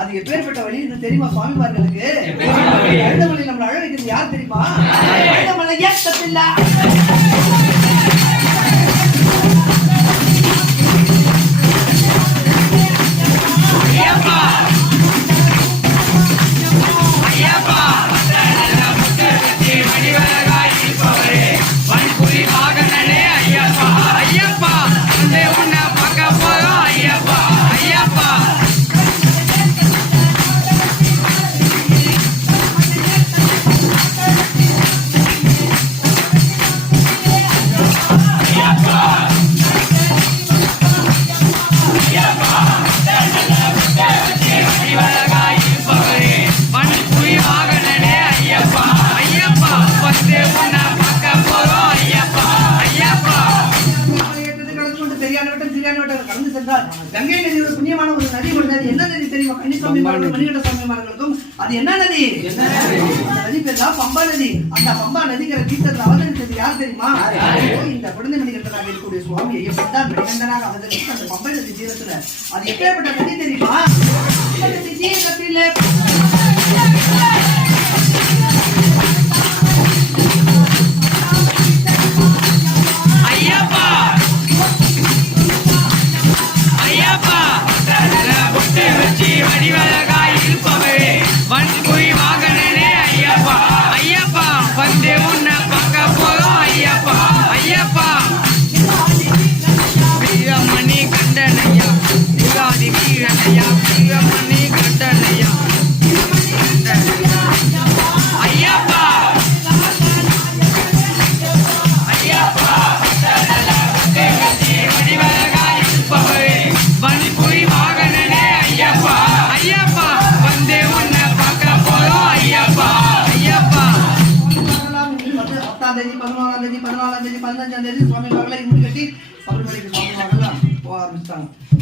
அது எப்பேற்பட்ட வழி தெரியுமா சுவாமிமார்களுக்கு? அழுதமலை நம்மளை அழ வைக்கிறது யார் தெரியுமா? அழுதமலை ஏத்தத்தில்ல கங்கை நதி ஒரு புண்ணியமான ஒரு நதி உள்ளது. என்ன நதி தெரியுமா? கன்னிசாமி மணிகண்ட சாமி மார்களுக்கும் அது என்ன நதி? நதி பேர் தான் பம்பா நதி. அந்த பம்பா நதிக்கிற தீர்த்தத்தில் அவதரித்தது யார் தெரியுமா? இந்த குழந்தை மணிகண்டனாக இருக்கக்கூடிய சுவாமி ஐயப்பன் தான் மணிகண்டனாக அவதரித்து அந்த பம்பை நதி தீரத்துல அது எப்பேற்பட்ட நதி தெரியுமா? நதி தீரத்திலே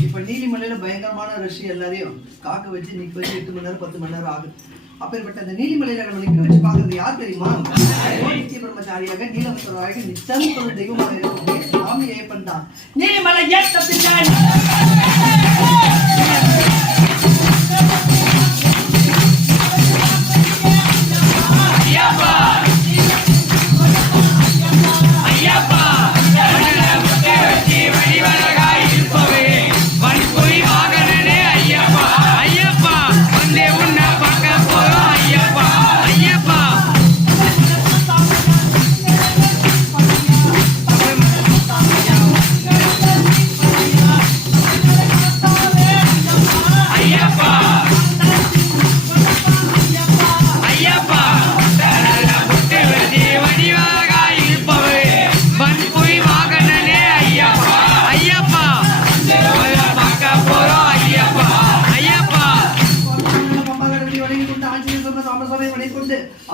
இப்ப நீலிமலையில பயங்கரமான ரஷ் எல்லாரையும் காக்க வச்சு நிக்க வச்சு 8 மணி நேரம் 10 மணி நேரம் ஆகுது. அப்பேற்பட்ட அந்த நீலிமலையில நம்ம நிக்க வச்சு பாக்குறது யார் தெரியுமா? நித்திய பிரம்மச்சாரியாக நீலமத்தராக நித்தம் ஒரு தெய்வமாக இருக்கக்கூடிய சுவாமி ஐயப்பன் தான். நீலிமலை ஏற்றத்தின்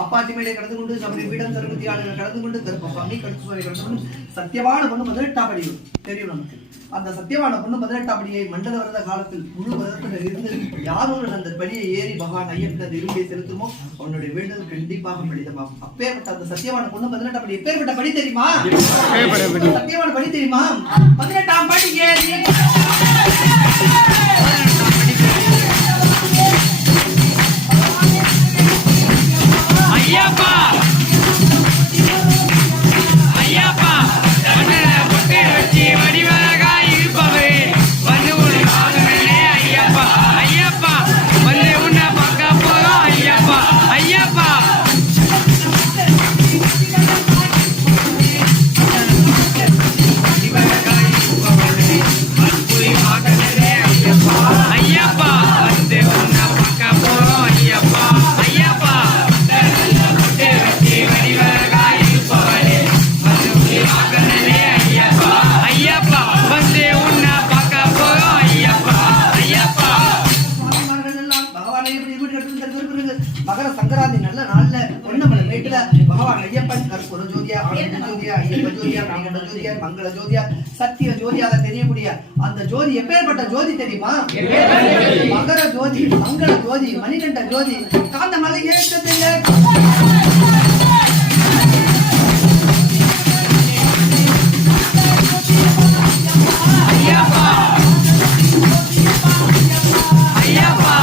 அப்பாட்டி மேலே கடந்து கொண்டு சபரி பீடம் தருமதி ஆளுநர் கடந்து கொண்டு கருப்பசாமி கடுசுவாமி கடந்து கொண்டு சத்தியவான பொண்ணு 18ஆம் படி தெரியும் நமக்கு. அந்த சத்தியவான பொண்ணு 18ஆம் படியை மண்டல வரத காலத்தில் முழு பதத்தில் இருந்து யாரோடு அந்த படியை ஏறி பகவான் ஐயப்பன் அந்த இரும்பை செலுத்துமோ அவனுடைய வேண்டுதல் கண்டிப்பாக பலிதமாகும். அப்பேற்பட்ட அந்த சத்தியவான பொண்ணு 18ஆம் படி எப்பேற்பட்ட படி தெரியுமா? சத்தியவான படி தெரியுமா? 18ஆம் படி ஏறி ஐயப்பா ஐயப்பா பொட்டு வச்சு வடிவழகா இருப்பவே வந்து உன்னை பார்க்கவே ஐயப்பா ஐயப்பா வந்து உன்னை பார்க்க போறோம் ஐயப்பா ஐயப்பா ஐயப்பா வந்து உன்னை பார்க்க போறோம் ஐயப்பா ஐயப்பா மகர சங்கராந்தி நல்ல நாள்ல பொன்னமலை மேட்டுல பகவான் ஐயப்பன் கற்பூர ஜோதியா ஆனந்த ஜோதியா ஐயப்ப ஜோதியா மணிகண்ட ஜோதியா மங்கள ஜோதியா சத்திய ஜோதியாக தெரியக்கூடிய அந்த ஜோதி எப்பேற்பட்ட ஜோதி தெரியுமா? மகர ஜோதி மங்கள ஜோதி மணிகண்ட ஜோதி காந்தமலை ஏற்றத்திலே ஐயப்பா ஐயப்பா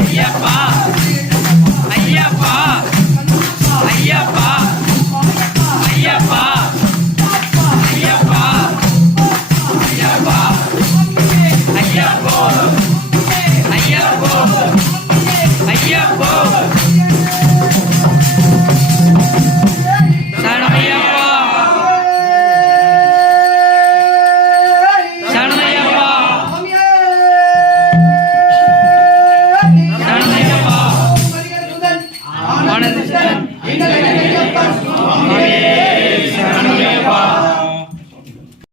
ஐயப்பா ஐயப்பா ஐயப்பா ஐயப்பா ஐயப்பா ஐயப்பா ஐயப்போ ஐயப்போ ஐயப்போ சரணமையப்பா சரணமையப்பா சரணமையப்பா ஆனந்த